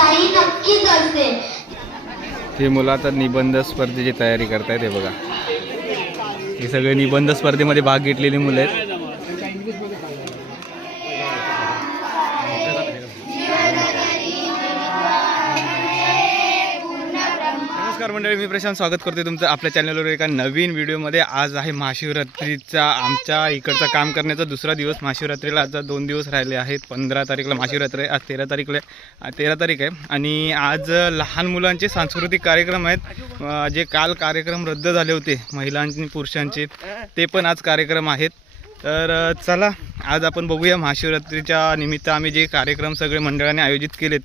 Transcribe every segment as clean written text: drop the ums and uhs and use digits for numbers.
स्पर्धाही नक्कीच असते. ही मुलं आता निबंध स्पर्धेची तयारी करतायत. हे बघा, ही सगळे निबंध स्पर्धेमध्ये भाग घेतलेली मुलं आहेत. नमस्कार मंडळी, मी प्रशांत स्वागत करतो तुमचं आपल्या चॅनलवर एका नवीन व्हिडिओमध्ये. आज आहे महाशिवरात्रीचा आमच्या इकडचा काम करण्याचा दुसरा दिवस. महाशिवरात्रीला आता 2 दिवस राहिले आहेत. 15 तारीखला महाशिवरात्री आहे, आज 13 तारीख आहे. आणि आज लहान मुलांचे सांस्कृतिक कार्यक्रम आहेत. जे काल कार्यक्रम रद्द झाले होते महिलांचे पुरुषांचे, ते पण आज कार्यक्रम आहेत. तर चला आज आपण बघूया महाशिवरात्रीच्या निमित्त आम्ही जे कार्यक्रम सगळे मंडळाने आयोजित केलेत,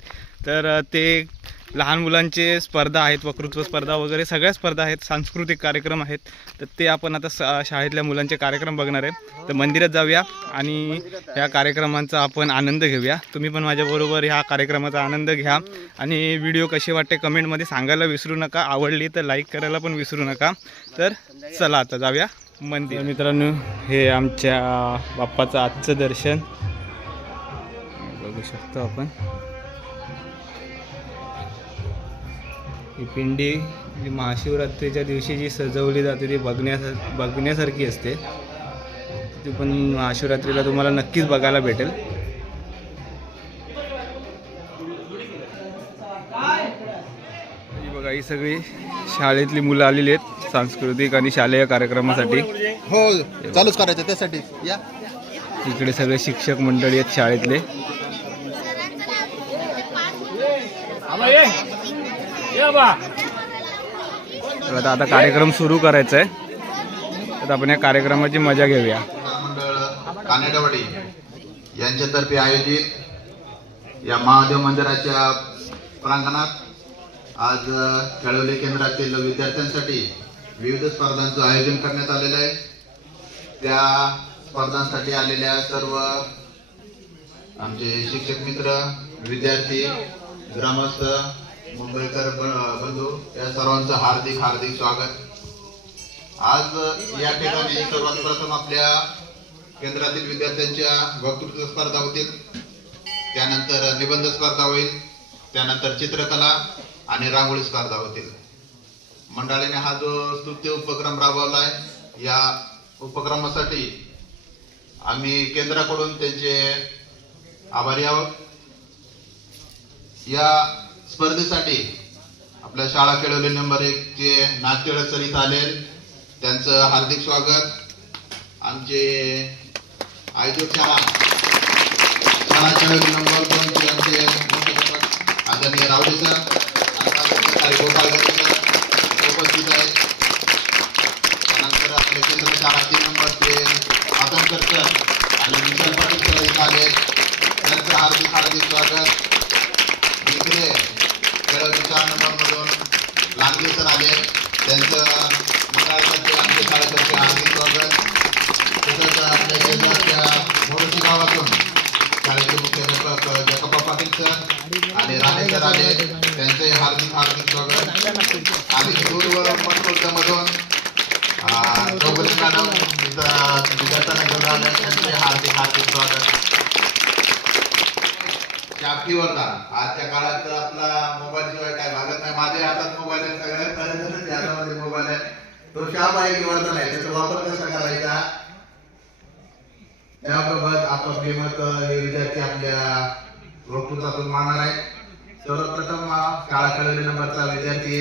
तर ते लहान मुलांचे स्पर्धा आहेत, वक्तृत्व स्पर्धा वगैरे सगळ्या स्पर्धा आहेत, सांस्कृतिक कार्यक्रम आहेत. तर ते आपण आता शाळेतल्या मुलांचे कार्यक्रम बघणार आहे. तर मंदिरात जाऊया आणि ह्या कार्यक्रमांचा आपण आनंद घेऊया. तुम्ही पण माझ्याबरोबर ह्या कार्यक्रमाचा आनंद घ्या आणि व्हिडिओ कसे वाटते कमेंटमध्ये सांगायला विसरू नका. आवडली तर लाईक करायला पण विसरू नका. तर चला आता जाऊया मंदिर. मित्रांनो, हे आमच्या बाप्पाचं आजचं दर्शन बघू शकतो आपण. ही पिंडी जी महाशिवरात्रीच्या दिवशी जी सजवली जाते ती बघण्यासारखी असते. ती पण महाशिवरात्रीला तुम्हाला नक्कीच बघायला भेटेल. ही बघा, ही सगळी शाळेतली मुलं आलेली आहेत सांस्कृतिक आणि शालेय कार्यक्रमासाठी. हो, चालूच करायचं त्यासाठी या. इकडे सगळे शिक्षक मंडळी आहेत शाळेतले. तर आता कार्यक्रम सुरू करायचा आहे. तर आपण या कार्यक्रमाची मजा घेऊया. मंडळ कानेडवाडी यांच्यातर्फे आयोजित या महादेव मंदिराच्या प्रांगणात आज खेळवली केंद्रातील विद्यार्थ्यांसाठी विविध स्पर्धांचं आयोजन करण्यात आलेलं आहे. त्या स्पर्धांसाठी आलेल्या सर्व आमचे शिक्षक मित्र, विद्यार्थी, ग्रामस्थ, मुंबईकर बंधू या सर्वांचं हार्दिक हार्दिक स्वागत. आज या ठिकाणी सर्वात प्रथम आपल्या केंद्रातील विद्यार्थ्यांच्या वक्तृत्व स्पर्धा होतील, त्यानंतर निबंध स्पर्धा होईल, त्यानंतर चित्रकला आणि रांगोळी स्पर्धा होतील. मंडळाने हा जो स्तुत्य उपक्रम राबवला आहे, या उपक्रमासाठी आम्ही केंद्राकडून त्यांचे आभारी आहोत. या स्पर्धेसाठी आपल्या शाळा खेळवली नंबर 1 चे नागटिळक सर इथं आले, त्यांचं हार्दिक स्वागत. आमचे आयोजक शाळा खेळवली नंबर 2 चे आमचे आदरणीय रावडे सर आणि गोपाळ सर उपस्थित आहेत. त्यानंतर आपले केंद्र शाळा 3 नंबरचे आदमकर सर आणि विशाल पाटील सर इथं आले, त्यांचं हार्दिक हार्दिक स्वागत. इकडे 4 नंबरमधून लांडगे सर आले, त्यांचं मंडळातर्फे आमच्या शाळेतर्फे हार्दिक स्वागत. तसंच आपल्या केंद्राच्या मोडोशी गावातून शाळेचे मुख्याध्यापक जगप्पा पाटील सर आणि राणे सर आले, त्यांचे हार्दिक हार्दिक स्वागत. आणि दूरवरून मनकोटमधून चौगुले मॅडम विद्यार्थ्यांना घेऊन आले, त्यांचे हार्दिक हार्दिक स्वागत. वरदान आजच्या काळात आपला मोबाईल शिवाय काय भागत नाही. माझ्या हातात मोबाईल आहे, सगळ्या हातामध्ये मोबाईल आहे. तो शाप आहे की वरदान आहे, त्याचा वापर कसा करायचा त्याबाबत आपापले मत विद्यार्थी आपल्या वक्तृत्वातून मांडणार आहे. सर्वप्रथम शाळा खेळवली नंबरचा विद्यार्थी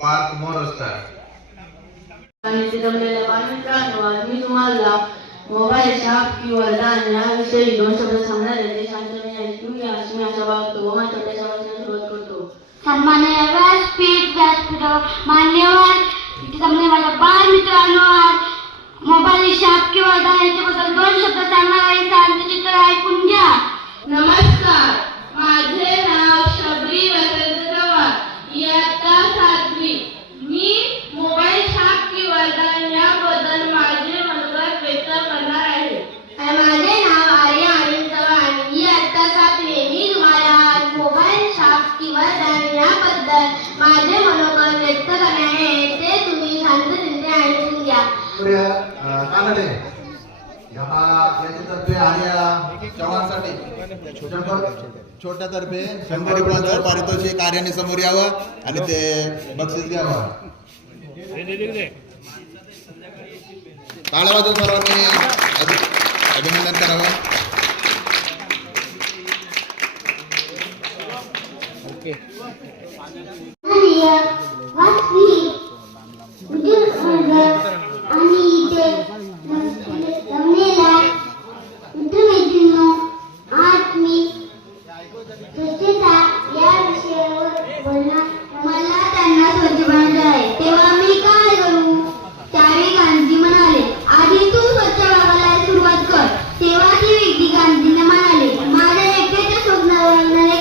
पार्थ मोरस्कर. मी तुम्हाला मोबाईल शाप की वरदान याविषयी 2 शब्द सांगणार आहे. ते शांतपणे ऐकून घ्या. मी अशा वागतो व छोट्या शब्दाने सुरुवात करतो. सन्माननीय व्यासपीठ मान्यवर माझ्या बाल मित्रांनो, आज मोबाईल शाप किंवा वरदान याच्याबद्दल 2 शब्द सांगणार आहे. शांत चित्र ऐकून घ्या. नमस्कार, माझे नाव शबरी वसंत चव्हाण, इयत्ता 7वी. मी मोबाईल शाप की वरदान याबद्दल माझे मनोगत व्यक्त करणार आहे. माझे नाव आर्य अनिल चव्हाण, इयत्ता 7वी. मी तुम्हाला आज मोबाईल शाप की वरदान याबद्दल माझे मनोगत व्यक्त करणार आहे. ते तुम्ही शांततेने ऐकून घ्या. याच्यातर्फे आर्या चव्हाणसाठी छोट्या तर्फे 100 रुपयांचं पारितोषिक आर्याने समोर यावं आणि ते बक्षीस घ्यावं. टाळ्या वाजवून सर्वांनी अभिनंदन करावं. मला त्यांना स्वच्छ बनायचे आहे, तेव्हा मी काय करू? त्यावेळी गांधी म्हणाले, आधी तू स्वच्छ वागायला सुरुवात कर. तेव्हा ती व्यक्ती गांधींना म्हणाले, माझ्या एकट्याच्या स्वप्नावर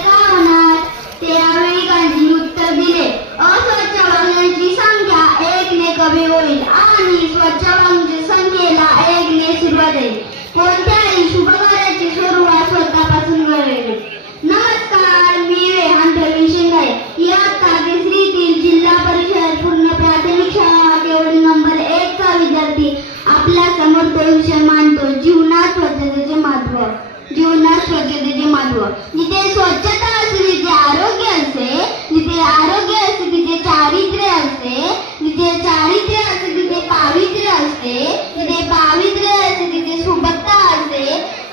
का होणार? त्यावेळी गांधींनी उत्तर दिले, अस्वच्छ वागण्याची संख्या 1 ने कमी होईल आणि स्वच्छ वागण्याची संख्येला 1 ने सुरुवात होईल. कोणत्याही शुभ कार्याची सुरुवात स्वतःपासून करावी. नमस्कार, मी रेहान प्रवीण शिंगाई, इयत्ता तिसरीतील जिल्हा परिषद पूर्ण प्राथमिक शाळा केवळ नंबर 1 चा विद्यार्थी आपल्या समोर तो विषय मांडतो, जीवनात स्वच्छतेचे महत्त्व. जीवनात स्वच्छतेचे महत्त्व. जिथे स्वच्छता असते तिथे आरोग्य असते, जिथे आरोग्य असते तिथे चारित्र्य असते, जिथे चारित्र्य असते तिथे पावित्र्य असते, जिथे पावित्र्य असते तिथे सुबत्ता असते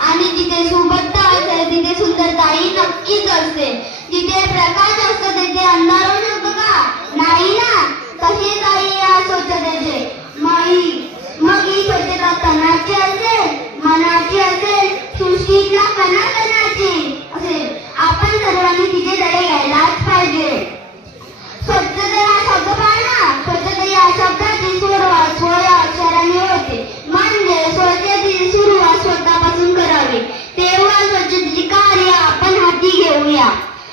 आणि जिथे सुबत्ता असते तिथे सुंदरताही नक्कीच असते. जिथे प्रकाश असतो तिथे अंधार होऊ शकतो का? नाही ना. तसेच आहे या स्वच्छतेचे. मग ही स्वच्छता तनाची असेल, मनाची असेल, सृष्टीतल्या कणाकणाची असेल, आपण सर्वांनी तिचे धडे घ्यायलाच पाहिजे. स्वच्छता हा शब्द पाळणा. स्वच्छता या शब्दाची सुरुवात स्वया अक्षराने होते, म्हणजे स्वच्छतेची सुरुवात स्वतःपासून करावी. तेव्हा स्वच्छतेची कार्य आपण हाती घेऊया.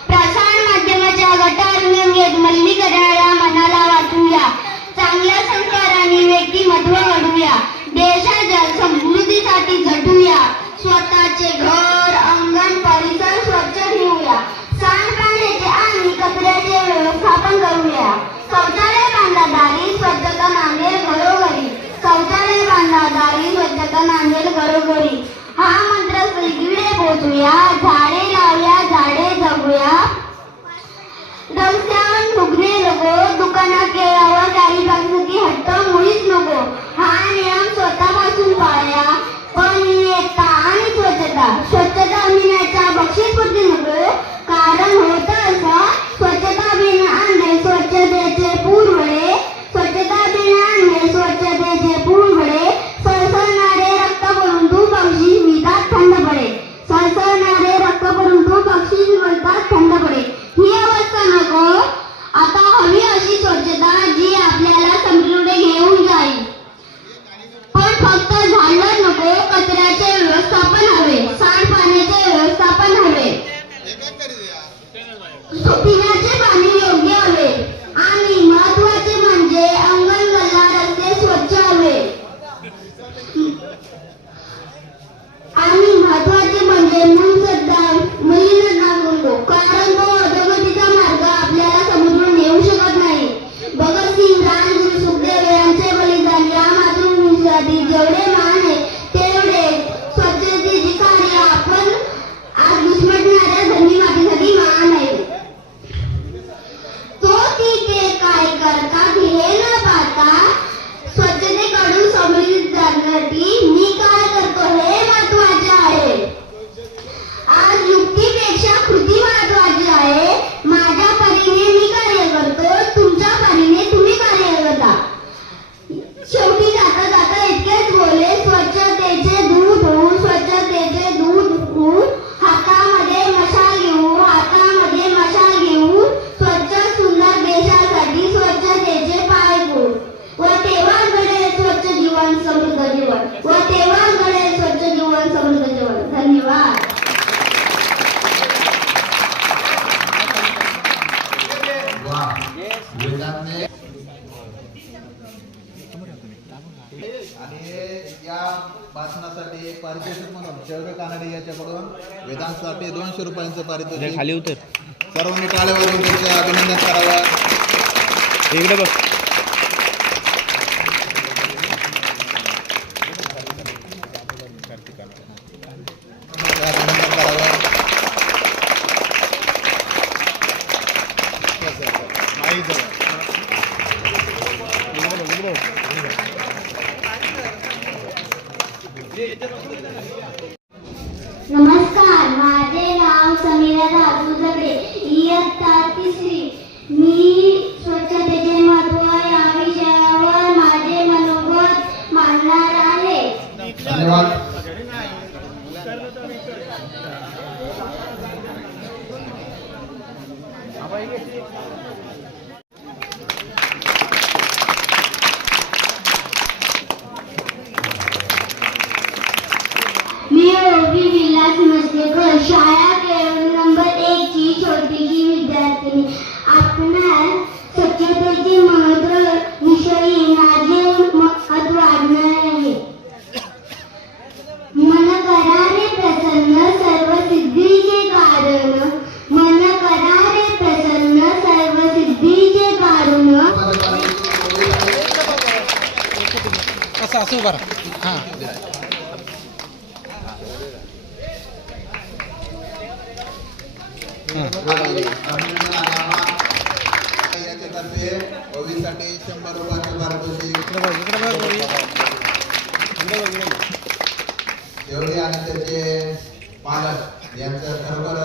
प्रसार माध्यमाच्या गटारंगेत मल्लीकरणाला मनाला वाटूया. चांगल्या संस्कारांनी व्यक्तिमत्व घडवूया. देशाच्या समृद्धीसाठी झटूया. स्वतःचे घर, अंगण, परिसर स्वच्छ ठेवूया. सांडपाण्याचे आणि कचऱ्याचे व्यवस्थापन करूया. शौचालय बांधा दारी, स्वच्छता नांदेल घरोघरी. शौचालय बांधा दारी, स्वच्छता नांदेल घरोघरी. हा मंत्र सगळीकडे पोहोचूया. झाडे लावूया, झाडे जगूया. रस्त्यावर थुंकणे नको, दुकानात गेल्यावर काही पाहिजे हट्ट मुळीच नको. हा नियम स्वतःपासून पाळूया. पण एकता आणि स्वच्छता. स्वच्छता अभियानाच्या बक्षीसपूर्ती नको, कारण होतं असं, स्वच्छता अभियानाने स्वच्छतेचे पूर्वळे, स्वच्छता अभियानाने स्वच्छतेचे पूर्वळे. सळसळणारे रक्त भरून तू बक्षीस मिळतात थंड पडे. सळसळणारे रक्त भरून तू बक्षीस मिळतात थंड पडे. ही अवस्था नको. आता हवी अशी स्वच्छता जी आपल्याला समृद्ध घेऊन जाईल. पण फक्त झाडच नको, कचऱ्याचे व्यवस्थापन हवे, सांडपाण्याचे व्यवस्थापन हवे, पिण्याचे पाणी योग्य हवे आणि महत्वाचे म्हणजे अंगण, गल्ला, रस्ते स्वच्छ हवे. आणि महत्वाचे म्हणजे मुलींना नको, कारण तो अधोगतीचा मार्ग आपल्याला समजून येऊ शकत नाही. भगतसिंग, राजगुरू, सुखदेव यांचे बलिदान या मातृभूमीसाठी जेवढे महान आहे तेवढे स्वच्छतेचे कार्य आपण आज विस्मरणाऱ्या धनी मातीसाठी महान आहे. तो तिथे काय करतात हे न पाहता स्वच्छतेकडून समृद्ध जाण्यासाठी मी काय करतो हे महत्वाचे आहे. आज युक्तीपेक्षा कृती महत्वाची आहे. माझ्या परीने मी कार्य करतो, तुमच्या परीने तुम्ही कार्य करता. शेवटी जाता जाता इतकेच बोले, स्वच्छतेचे दूध होऊ, स्वच्छतेचे दूध होऊ, हातामध्ये मशाल घेऊ, हातामध्ये मशाल घेऊ, स्वच्छ सुंदर देशासाठी स्वच्छतेचे पाय घेऊ. व तेव्हा घडेल स्वच्छ जीवन, समृद्ध जीवन. व तेव्हा घडेल स्वच्छ जीवन, समृद्ध जीवन. धन्यवाद. आणि या भाषणासाठी एक पारितोषिक म्हणून शौर्य कानडे याच्याकडून वेदांसाठी 200 रुपयांचं पारितोषिक. खाली उतर. सर्वांनी टाळ्या वाजवून त्यांचं अभिनंदन करावं. इकडे बघ. नमस्कार, माझे नाव समीरा राजू दगडे, इयत्ता 3री. मी स्वच्छतेचे महत्त्व या विषयावर माझे मनोगत मांडणार आहे. धन्यवाद. मी ओवी विलास मस्तेकर, शाळा केळूर नंबर 1 ची छोटीशी विद्यार्थिनी. आपणास स्वच्छतेचे महत्त्व विषयी माझे मत वाढणार आहे. मन करारे प्रसन्न सर्व सिद्धीचे कारण, मन करारे प्रसन्न सर्व सिद्धीचे कारण. असं असं बरं हां याच्यातर्फे ओवीसाठी 100 रुपयाचे पारितोषिक एवढे आणि त्याचे पालक यांचं खरोखर.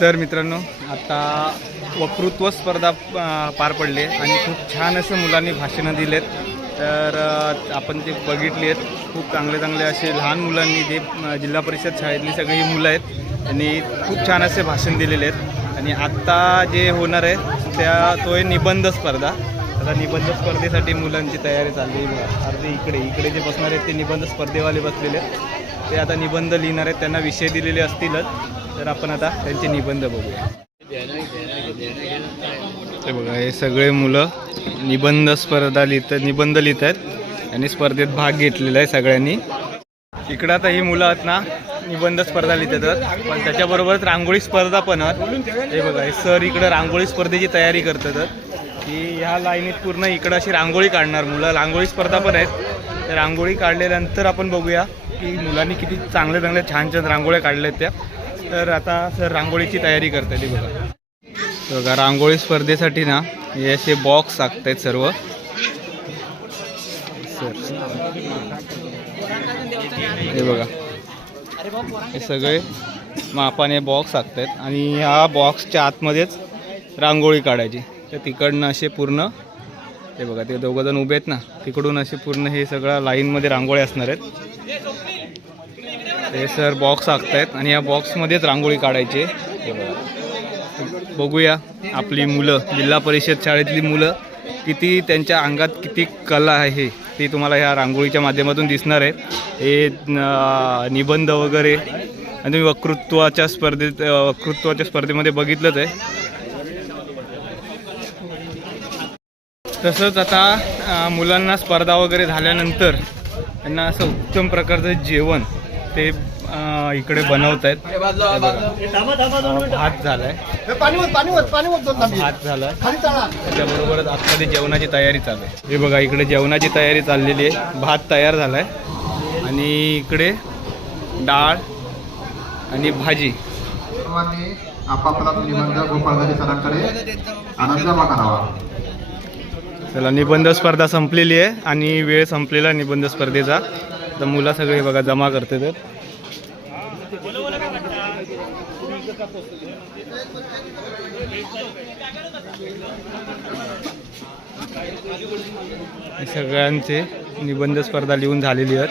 तर मित्रांनो, आता वक्तृत्व स्पर्धा पार पडली आहे आणि खूप छान असं मुलांनी भाषणं दिलेत. तर आपण ते बघितली आहेत. खूप चांगले चांगले असे लहान मुलांनी जे जिल्हा परिषद शाळेतली सगळी ही मुलं आहेत त्यांनी खूप छान असे भाषण दिलेले आहेत. आणि आत्ता जे होणार आहे तो आहे निबंध स्पर्धा. आता निबंध स्पर्धेसाठी मुलांची तयारी चालली आहे. अर्धे इकडे जे बसणार आहेत ते निबंध स्पर्धेवाले बसलेले आहेत. ते आता निबंध लिहिणार आहेत. त्यांना विषय दिलेले असतीलच. तर आपण आता त्यांचे निबंध बघूया. ते बघा, हे सगळे मुलं निबंध लिहित आहेत आणि स्पर्धेत भाग घेतलेला आहे सगळ्यांनी. इकडं आता ही मुलं आहेत ना, निबंध स्पर्धा लिहितात, पण त्याच्याबरोबरच रांगोळी स्पर्धा पण आहेत. हे बघा, हे सर इकडं रांगोळी स्पर्धेची तयारी करतात की ह्या लाईनीत पूर्ण इकडं अशी रांगोळी काढणार मुलं. रांगोळी स्पर्धा पण आहेत. तर रांगोळी काढल्यानंतर आपण बघूया की मुलांनी किती चांगल्या छान रांगोळ्या काढल्या आहेत त्या. तर आता सर रांगोळीची तयारी करतात. हे बघा, रांगोळी स्पर्धेसाठी ना हे असे बॉक्स टाकतायत सर्व. हे बघा, हे सगळे मापाने बॉक्स टाकतायत आणि ह्या बॉक्सच्या आतमध्येच रांगोळी काढायची. तर तिकडनं असे पूर्ण, हे बघा ते दोघंजण उभे आहेत ना, तिकडून असे पूर्ण हे सगळं लाईनमध्ये रांगोळी असणार आहेत. हे सर बॉक्स टाकतायत आणि या बॉक्समध्येच रांगोळी काढायची. हे बघूया आपली मुलं, जिल्हा परिषद शाळेतली मुलं, किती त्यांच्या अंगात किती कला आहे ती तुम्हाला ह्या रांगोळीच्या माध्यमातून दिसणार आहे. हे निबंध वगैरे आणि तुम्ही वक्तृत्वाच्या स्पर्धेमध्ये बघितलंच आहे. तसंच आता मुलांना स्पर्धा वगैरे झाल्यानंतर त्यांना असं उत्तम प्रकारचं जेवण ते इकडे बनवत आहेत. भात झालाय, भात झालाय, त्याच्याबरोबरच आतमध्ये जेवणाची तयारी चालू आहे. हे बघा, इकडे जेवणाची तयारी चाललेली आहे. भात तयार झालाय आणि इकडे डाळ आणि भाजी. सर्वांनी आपापला निबंध गोपाळगरी सरांकडे आनंद जमा करावा. चला, निबंध स्पर्धा संपलेली आहे आणि वेळ संपलेला निबंध स्पर्धेचा. तर मुलं सगळे बघा जमा करते. तर सगळ्यांचे निबंध स्पर्धा लिहून झालेली आहेत.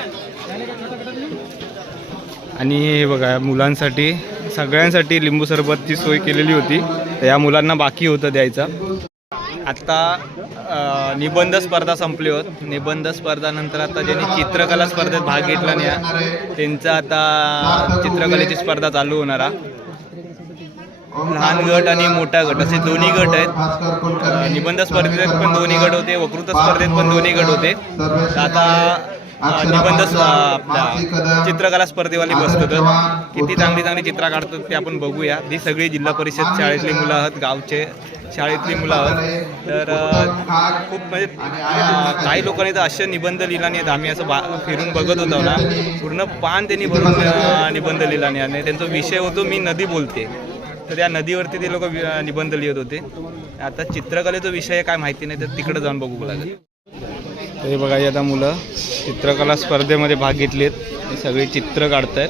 आणि हे बघा, मुलांसाठी सगळ्यांसाठी लिंबू सरबतची सोय केलेली होती. तर या मुलांना बाकी होतं द्यायचा. आता निबंध स्पर्धा संपली होत. निबंध स्पर्धानंतर आता ज्यांनी चित्रकला स्पर्धेत भाग घेतला नाही त्यांचा आता चित्रकलेची स्पर्धा चालू होणार. लहान गट आणि मोठा गट असे दोन्ही गट आहेत. निबंध स्पर्धेत पण दोन्ही गट होते, वक्तृत्व स्पर्धेत पण दोन्ही गट होते. आता निबंध आपल्या चित्रकला स्पर्धेवाली बसतात. किती चांगली चांगली चित्र काढतात ते आपण बघूया. ही सगळी जिल्हा परिषद शाळेतली मुलं आहात, गावचे शाळेतली मुलं आहात. तर खूप म्हणजे काही लोकांनी तर असे निबंध लिहिला नाहीत. आम्ही असं फिरून बघत होतो ना, पूर्ण पान त्यांनी भरून निबंध लिहिला नाही. आणि त्यांचा विषय होतो मी नदी बोलते. तर त्या नदीवरती ते लोक निबंध लिहित होते. आता चित्रकलेचा विषय काय माहिती नाही, तर तिकडे जाऊन बघू लागेल. हे बघा, हे आता मुलं चित्रकला स्पर्धेमध्ये भाग घेतलेत. हे सगळे चित्र काढतायत.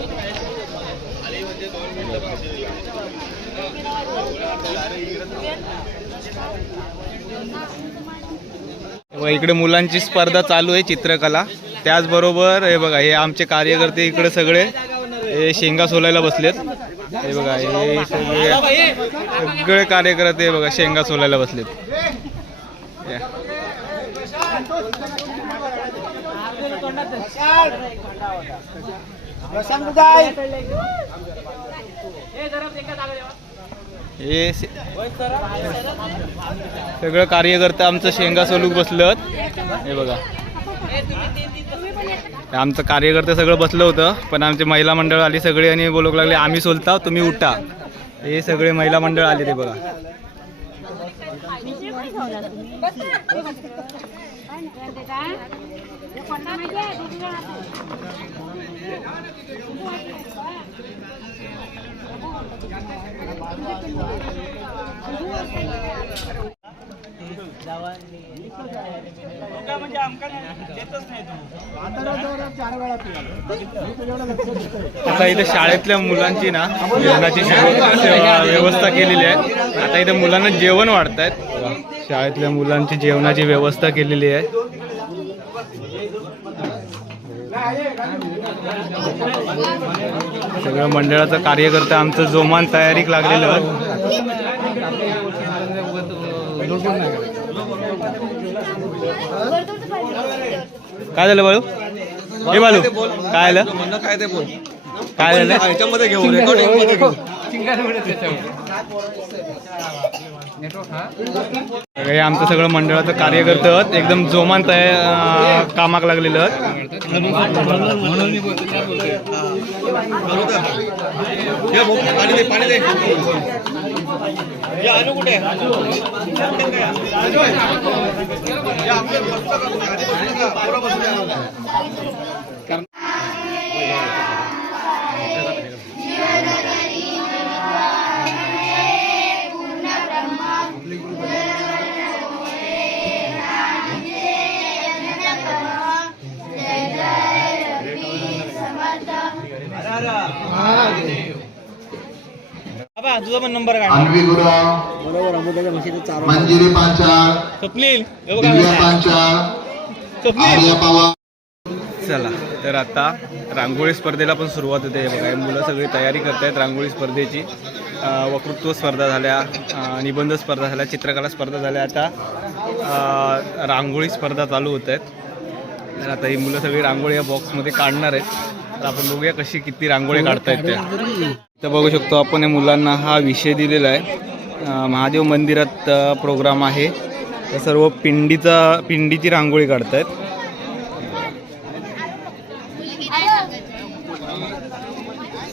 इकडे मुलांची स्पर्धा चालू आहे चित्रकला. त्याचबरोबर हे बघा, हे आमचे कार्यकर्ते इकडे सगळे हे शेंगा सोलायला बसलेत. हे बघा, हे सगळे कार्यकर्ते बघा शेंगा सोलायला बसलेत. हे सगळं कार्यकर्ते आमचं शेंगा सोलूक बसलं. हे बघा, आमचं कार्यकर्ते सगळं बसलं होतं, पण आमचे महिला मंडळ आली सगळे आणि बोलू लागले आम्ही सोलता तुम्ही उठा. हे सगळे महिला मंडळ आले. ते बघा, आता इथे शाळेतल्या मुलांची ना जेवणाची व्यवस्था केलेली आहे. आता इथे मुलांना जेवण वाढतायत. शाळेतल्या मुलांची जेवणाची व्यवस्था केलेली आहे. सगळं मंडळाचं कार्यकर्ता आमचं जोमान तयारीक लागलेलं आहे. काय झालं बाळू? हे बाळू काय झालं? काय ते बोल, काय झालं? ह्याच्यामध्ये घेऊ, रेकॉर्डिंगमध्ये घेऊ. हे आमचं सगळं मंडळाचं कार्यकर्ते एकदम जोमान कामाक लागलेलं. तुझा पण नंबर काय? अन्वी गुराव, मंजिरी पांचाळ, स्वप्नील, दिव्या पांचाळ, आर्या पवार. चला तर आता रांगोळी स्पर्धेला पण सुरुवात होते. बघा, हे मुलं सगळी तयारी करतायत रांगोळी स्पर्धेची. वक्तृत्व स्पर्धा झाल्या, निबंध स्पर्धा झाल्या, चित्रकला स्पर्धा झाल्या. आता रांगोळी स्पर्धा चालू होत आहेत. तर आता ही मुलं सगळी रांगोळी या बॉक्समध्ये काढणार आहेत. तर आपण बघूया कशी किती रांगोळी काढतायत त्या. तर बघू शकतो आपण, या मुलांना हा विषय दिलेला आहे. महादेव मंदिरात प्रोग्राम आहे. तर सर्व पिंडीची रांगोळी काढतायत.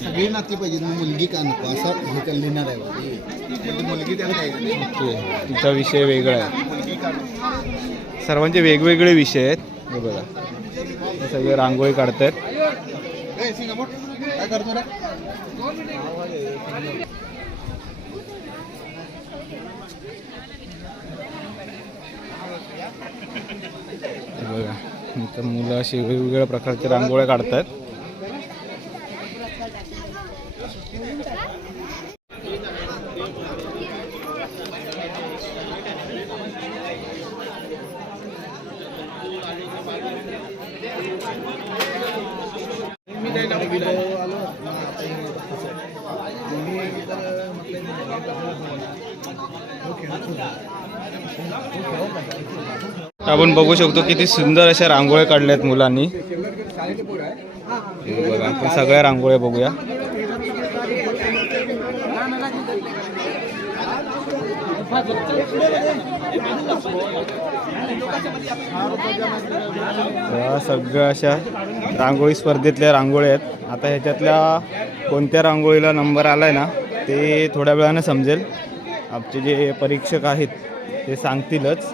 सगळी नाती पाहिजे, मुलगी का नको असं हे काय लिहिणार आहे. मुलगी त्याला तिचा विषय वेगळा आहे. सर्वांचे वेगवेगळे विषय आहेत. हे बघा, हे सगळे रांगोळी काढतायत. काय करतो रे? बघा, इथं मुलं अशी वेगवेगळ्या प्रकारच्या रांगोळ्या काढतात. आपण बघू शकतो किती सुंदर अशा रांगोळ्या काढल्यात मुलांनी. बघा, आपण सगळ्या रांगोळ्या बघूया. सगळ्या अशा रांगोळी स्पर्धेतल्या रांगोळ्या आहेत. आता ह्याच्यातल्या कोणत्या रांगोळीला नंबर आलाय ना ते थोड्या वेळानं समजेल. आमचे जे परीक्षक आहेत ते सांगतीलच.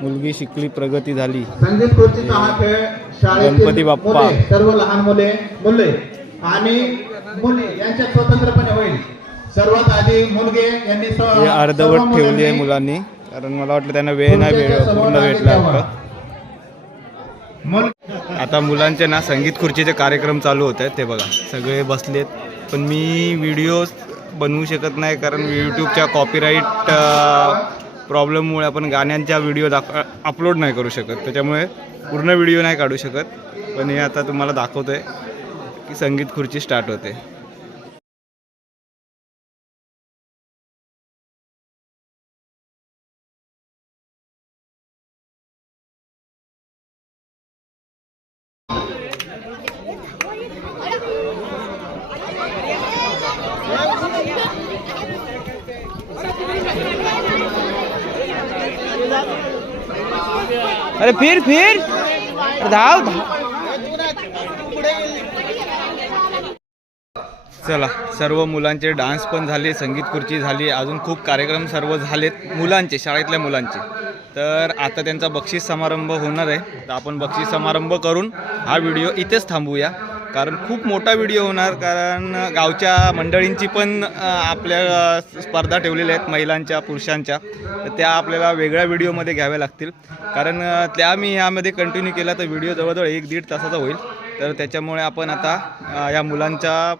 मुलगी शिकली प्रगती झाली. संगीत खुर्चीचा हा खेळ शाळेतील गणपती बाप्पा. मुले, सर्व लहान मुले आणि मुली यांच्यात स्वतंत्रपणे होईल. सर्वात आधी मुलगे यांनी हे अर्धवट ठेवली आहे मुलांनी, कारण मला वाटलं त्यांना वेळ नाही पूर्ण भेटला होता. आता मुलांचे ना संगीत खुर्चीचे कार्यक्रम चालू होत आहेत, ते बघा सगळे बसलेत. पण मी व्हिडिओ बनवू शकत नाही, कारण यूट्यूबच्या कॉपीराईट प्रॉब्लेममुळे आपण गाण्यांच्या व्हिडिओ अपलोड नाही करू शकत, त्याच्यामुळे पूर्ण व्हिडिओ नाही काढू शकत. पण हे आता तुम्हाला दाखवतोय की संगीत खुर्ची स्टार्ट होते. अरे फिर धाव. चला, सर्व मुलांचे डान्स पण झाले, संगीत खुर्ची झाली, अजून खूप कार्यक्रम सर्व झालेत मुलांचे, शाळेतल्या मुलांचे. तर आता त्यांचा बक्षीस समारंभ होणार आहे. तर आपण बक्षीस समारंभ करून हा व्हिडिओ इथेच थांबूया, कारण खूप मोठा व्हिडिओ होणार. कारण गावच्या मंडळींची पण आपल्या स्पर्धा ठेवलेल्या आहेत, महिलांच्या पुरुषांच्या. तर त्या आपल्याला वेगळ्या व्हिडिओमध्ये घ्याव्या लागतील, कारण त्या मी यामध्ये कंटिन्यू केला तर व्हिडिओ जवळजवळ 1-1.5 तासाचा होईल. तर त्याच्यामुळे आपण आता या मुलांचा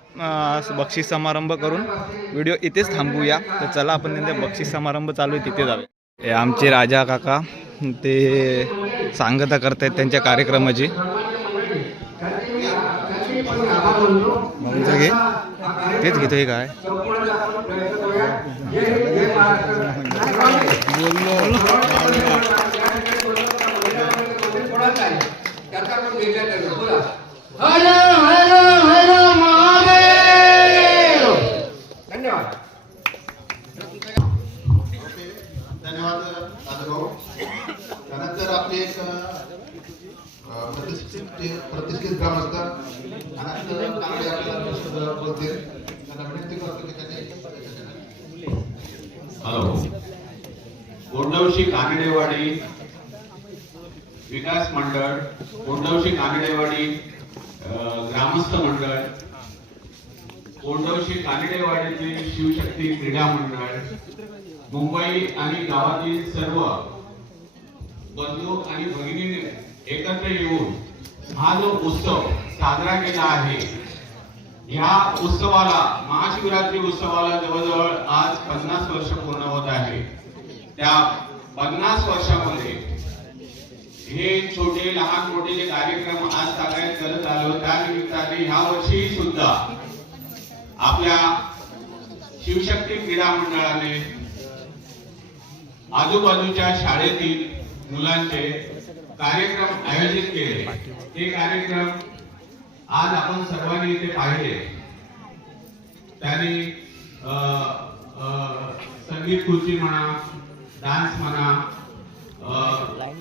बक्षीस समारंभ करून व्हिडिओ इथेच थांबूया. तर चला, आपण त्यांचा बक्षीस समारंभ चालू आहे तिथे जाऊया. हे आमचे राजा काका ते सांगता करतायत त्यांच्या कार्यक्रमाची. घे तेच घेतो. हे काय धन्यवाद दादाभाऊ. त्यानंतर आपले एक प्रतिष्ठित ग्रामस्थ अनंत कानडे आपल्याला बोलतील. त्यांना विनंती करतो की त्यांनी. हॅलो. कोंडवशी कानडेवाडी विकास मंडळ, कोंडवशी कानडेवाडी ग्रामस्थ मंडळ, कोंडवशी कानडेवाडीतील शिवशक्ती क्रीडा मंडळ, मुंबई आणि गावातील सर्व बंधू आणि भगिनी एकत्र येऊन हा जो उत्सव साजरा केला आहे, या उत्सवाला, महाशिवरात्री उत्सवाला जवळजवळ आज 50 वर्ष पूर्ण होत आहे. त्या 50 वर्षामध्ये हे छोटे लहान मोठे जे कार्यक्रम आज साजरे करत आलो, त्या निमित्ताने ह्या वर्षी सुद्धा आपल्या शिवशक्ती क्रीडा मंडळाने आजूबाजूच्या शाळेतील मुलांचे कार्यक्रम आयोजित केले. ते कार्यक्रम आज आपण सर्वांनी इथे पाहिले. त्यांनी संगीत खुर्ची म्हणा, डान्स म्हणा,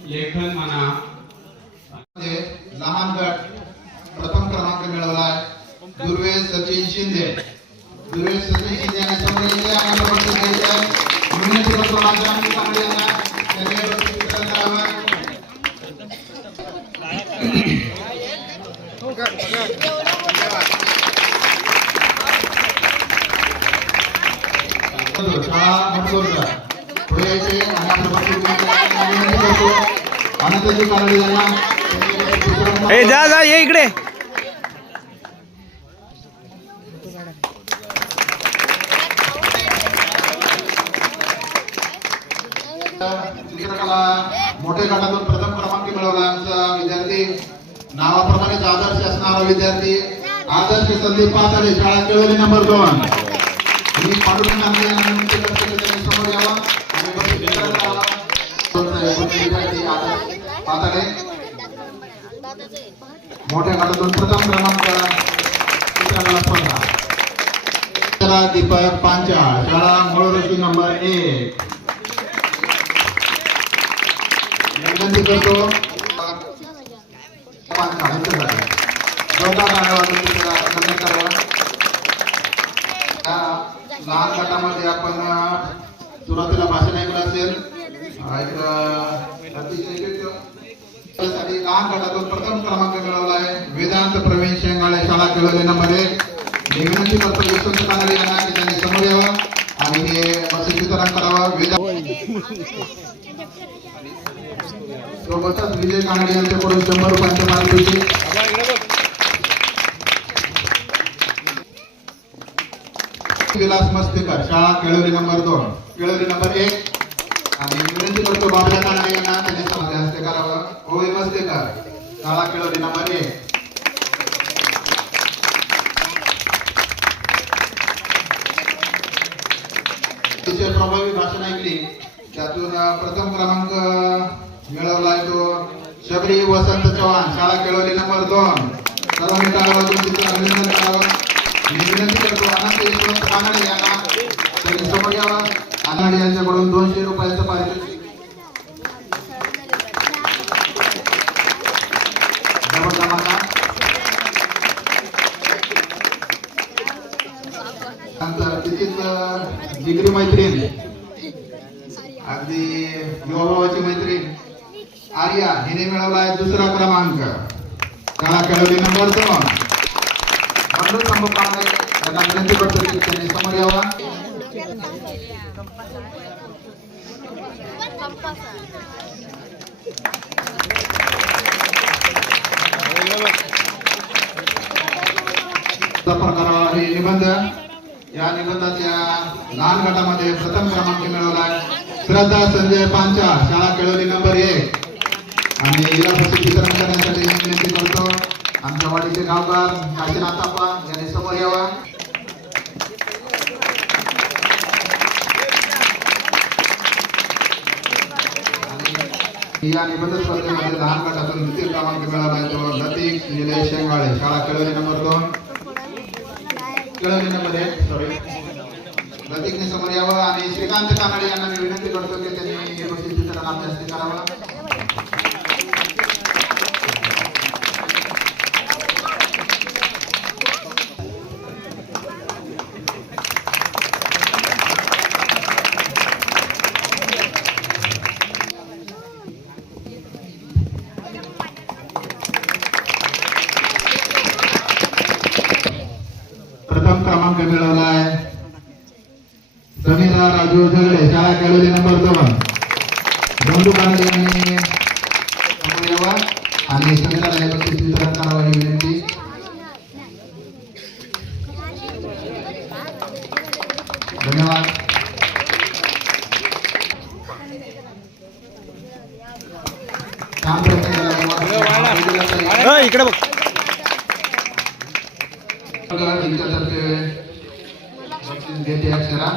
लेखन म्हणा. लहान गट प्रथम क्रमांक मिळवलाय दुर्वेश सचिन शिंदे. दुर्वेश सचिन शिंदे यांनी समोर येते आणि बक्षीस घ्यायचे आहे. विनंती करतो माझ्या कानडे यांना त्यांनी बक्षीस वितरण करावं. शाळा मटकोरचा पुढे यायचे आणि आपलं बक्षीस घ्यायचं. विनंती करतो अनंतजी कानडे यांना ए जा ये इकडे. चित्रकला मोठ्या गटातून प्रथम क्रमांक मिळवला आमचा विद्यार्थी, नावाप्रमाणेच आदर्श असणारा विद्यार्थी आदर्श संदीप पाताळे, शाळा केळवली नंबर 2. मी पांडुरंग गांधी यांना विनंती करतो की त्यांनी समोर यावं आणि बक्षीस वितरण करावं. विद्यार्थी आदर्श पाताळे मोठ्या गटातून प्रथम क्रमांक चित्रकला स्पर्धा. दीपक पांचाळ, शाळा मोळरोशी नंबर 1. विनंती करतो लहान गटामध्ये आपण सुरुवातीला भाषण ऐकलं असेल. साठी लहान गटातून प्रथम क्रमांक मिळवला आहे वेदांत प्रवीण शेंगाळे शाळा केळवली नंबर 1. मी विनंती करतो यशवंत कानडे यांना की त्यांनी समोर यावं आणि हे बक्षीस वितरण करावं. सोबतच विजय कानडे यांच्याकडून 100 रुपयांचे पारितोषिक. विलास मस्तेकर शाळा केळवली नंबर 2 केळवली नंबर 1 आणि विनंती करतो बाबल्या कानडे यांना त्यांनी समोर हस्ते करावं. ओवी मस्तेकर शाळा केळवली नंबर 1. अतिशय प्रभावी भाषण ऐकली त्यातून प्रथम क्रमांक मिळवलाय तो शबरी वसंत चव्हाण शाळा केळवली नंबर 2. सर्वांनी टाळ्या वाजवून तिचं अभिनंदन करावं. मी विनंती करतो अनंत यशवंत कानडे यांना त्यांनी समोर यावं. कानडे यांच्याकडून 200 रुपयांचं पारितोषिक. नंतर तिथेच डिग्री मैत्रीण अगदी युवाभावाची मैत्रीण आर्या हिने मिळवला आहे 2रा क्रमांक शाळा केळवली नंबर 2. मंडळ संभकाने त्यांना विनंती करतो की त्यांनी समोर यावा. करावा हे निबंध. या निबंधाच्या लहान गटामध्ये प्रथम क्रमांक मिळवला श्रद्धा संजय पांचाळ शाळा केळवली नंबर 1 आणि हिला बक्षीस वितरण करण्यासाठी विनंती करतो आमच्या वाडीचे गावकार काशीनाथ आप्पा यांनी समोर यावा. या निबंध स्पर्धेमध्ये लहान गटातून द्वितीय क्रमांक मिळाला तो लतीफ निलेश शेंगाळे शाळा Kelavali number 2 Kelavali number 1 sorry लतीफने समोर यावं आणि श्रीकांत कानडे यांना मी विनंती करतो की त्यांनी हे बक्षीस वितरण आपल्या हस्ते करावं. प्रथम क्रमांक मिळवला आहे समीरा राजू झगडे शाळा केळवली नंबर 2. बंधू कानडे यांनी समोर यावं आणि समीराला हे बक्षीस वितरण करावं ही विनंती. धन्यवाद. छान प्रयत्न केला. इकडे बघ. त्यांच्यातर्फे बक्षीस घेते अक्षरा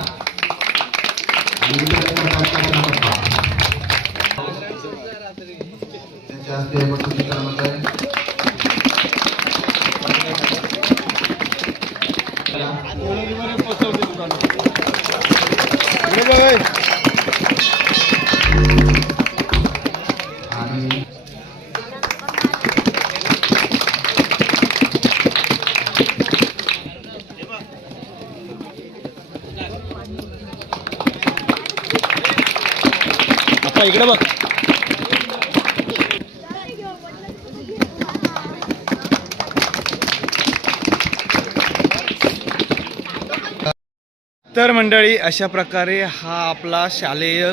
आणि वितरण करतात काशीनाथ आप्पा. त्यांच्या हस्ते बक्षीस वितरण होत आहे. आणि इकडे बघ. तर मंडळी अशा प्रकारे हा आपला शालेय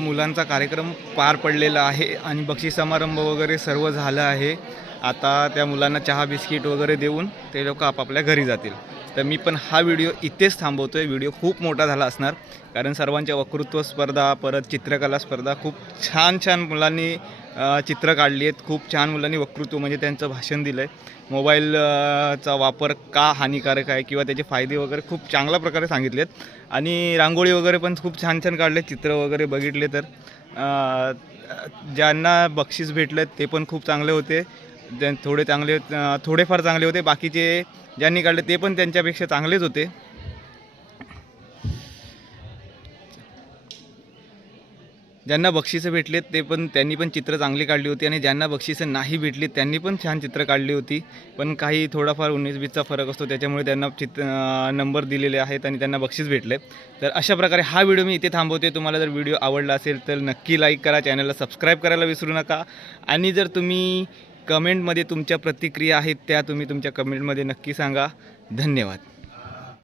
मुलांचा कार्यक्रम पार पडलेला आहे आणि बक्षीस समारंभ वगैरे सर्व झालं आहे. आता त्या मुलांना चहा बिस्किट वगैरे देऊन ते लोक आपापल्या घरी जातील. तर मी पण हा व्हिडिओ इथेच थांबवतो आहे. व्हिडिओ खूप मोठा झाला असणार कारण सर्वांच्या वक्तृत्व स्पर्धा परत चित्रकला स्पर्धा खूप छान छान मुलांनी चित्र काढली आहेत. खूप छान मुलांनी वक्तृत्व म्हणजे त्यांचं भाषण दिलं आहे. मोबाईलचा वापर का हानिकारक आहे किंवा त्याचे फायदे वगैरे खूप चांगल्या प्रकारे सांगितले आहेत आणि रांगोळी वगैरे पण खूप छान छान काढले. चित्र वगैरे बघितले तर ज्यांना बक्षीस भेटलं ते पण खूप चांगले होते. थोडेफार चांगले होते. बाकीचे ज्यांनी काढले ते पण त्यांच्यापेक्षा चांगलेच होते. ज्यांना बक्षिसं भेटलेत त्यांनी पण चित्र चांगली काढली होती आणि ज्यांना बक्षिसं नाही भेटली त्यांनी पण छान चित्र काढली होती. पण काही थोडाफार 19-20चा फरक असतो, त्याच्यामुळे त्यांना नंबर दिलेले आहेत आणि त्यांना बक्षीस भेटले. तर अशा प्रकारे हा व्हिडिओ मी इथे थांबवते. तुम्हाला जर व्हिडिओ आवडला असेल तर नक्की लाईक करा, चॅनलला सबस्क्राईब करायला विसरू नका. आणि जर तुम्ही कमेंटमध्ये तुमच्या प्रतिक्रिया आहेत त्या तुम्ही तुमच्या कमेंटमध्ये नक्की सांगा. धन्यवाद.